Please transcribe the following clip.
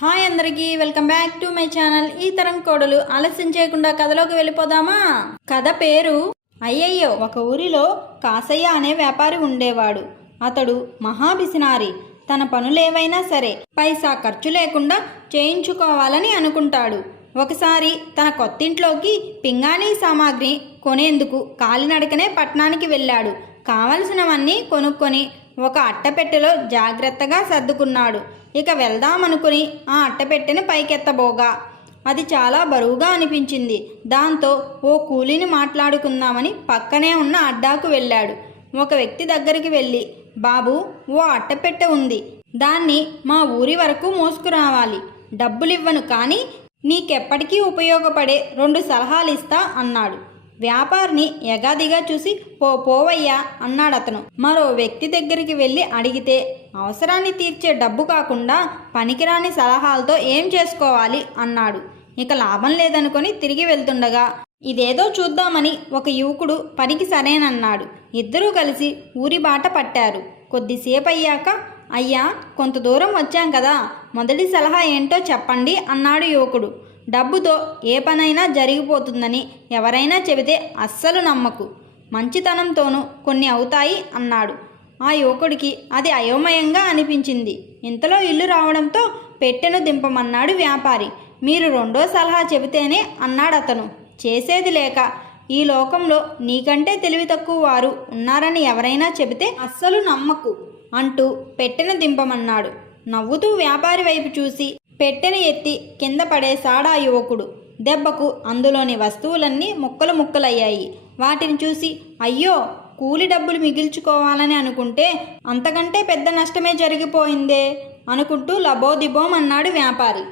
Hi అందరికీ welcome back to my channel. ఈ తరం కోడలు ఆలస్యం చేయకుండా కథలోకి వెళ్ళిపోదామా. కథ పేరు అయ్యయ్యో. ఒక ఊరిలో కాసయ్య అనే వ్యాపారి ఉండేవాడు. అతడు మహాబిసినారి. తన పనులేవైనా సరే పైసా ఖర్చు లేకుండా చేయించుకోవాలని అనుకుంటాడు. ఒకసారి తన కొత్తింట్లోకి పింగాణీ సామాగ్రి కొనేందుకు కాలినడకనే పట్టణానికి వెళ్ళాడు. కావలసినవన్నీ కొనుక్కొని ఒక అట్టపెట్టెలో జాగ్రత్తగా సర్దుకున్నాడు. ఇక వెళ్దామనుకుని ఆ అట్టపెట్టెని పైకెత్తబోగా అది చాలా బరువుగా అనిపించింది. దాంతో ఓ కూలీని మాట్లాడుకుందామని పక్కనే ఉన్న అడ్డాకు వెళ్ళాడు. ఒక వ్యక్తి దగ్గరికి వెళ్ళి, బాబు, ఓ అట్టపెట్టె ఉంది, దాన్ని మా ఊరి వరకు మోసుకురావాలి. డబ్బులివ్వను, కానీ నీకెప్పటికీ ఉపయోగపడే 2 సలహాలు ఇస్తా అన్నాడు. వ్యాపారిని ఎగాదిగా చూసి పోవయ్యా అన్నాడతను. మరో వ్యక్తి దగ్గరికి వెళ్ళి అడిగితే, అవసరాన్ని తీర్చే డబ్బు కాకుండా పనికిరాని సలహాలతో ఏం చేసుకోవాలి అన్నాడు. ఇక లాభం లేదనుకొని తిరిగి వెళ్తుండగా ఇదేదో చూద్దామని ఒక యువకుడు పనికి సరేనన్నాడు. ఇద్దరూ కలిసి ఊరి బాట పట్టారు. కొద్దిసేపు అయ్యాక, అయ్యా, కొంత దూరం వచ్చాం కదా, మొదటి సలహా ఏంటో చెప్పండి అన్నాడు యువకుడు. డబ్బుతో ఏ పనైనా జరిగిపోతుందని ఎవరైనా చెబితే అస్సలు నమ్మకు. మంచితనంతోనూ కొన్ని అవుతాయి అన్నాడు. ఆ యువకుడికి అది అయోమయంగా అనిపించింది. ఇంతలో ఇల్లు రావడంతో పెట్టెను దింపమన్నాడు వ్యాపారి. మీరు 2వ సలహా చెబితేనే అన్నాడతను. చేసేది లేక, ఈ లోకంలో నీకంటే తెలివి తక్కువ వారు ఉన్నారని ఎవరైనా చెబితే అస్సలు నమ్మకు అంటూ పెట్టెను దింపమన్నాడు. నవ్వుతూ వ్యాపారి వైపు చూసి పెట్టెను ఎత్తి కింద పడేశాడా యువకుడు. దెబ్బకు అందులోని వస్తువులన్నీ ముక్కలు ముక్కలయ్యాయి. వాటిని చూసి, అయ్యో, కూలి డబ్బులు మిగిల్చుకోవాలని అనుకుంటే అంతకంటే పెద్ద నష్టమే జరిగిపోయిందే అనుకుంటూ లబోదిబోం అన్నాడు వ్యాపారి.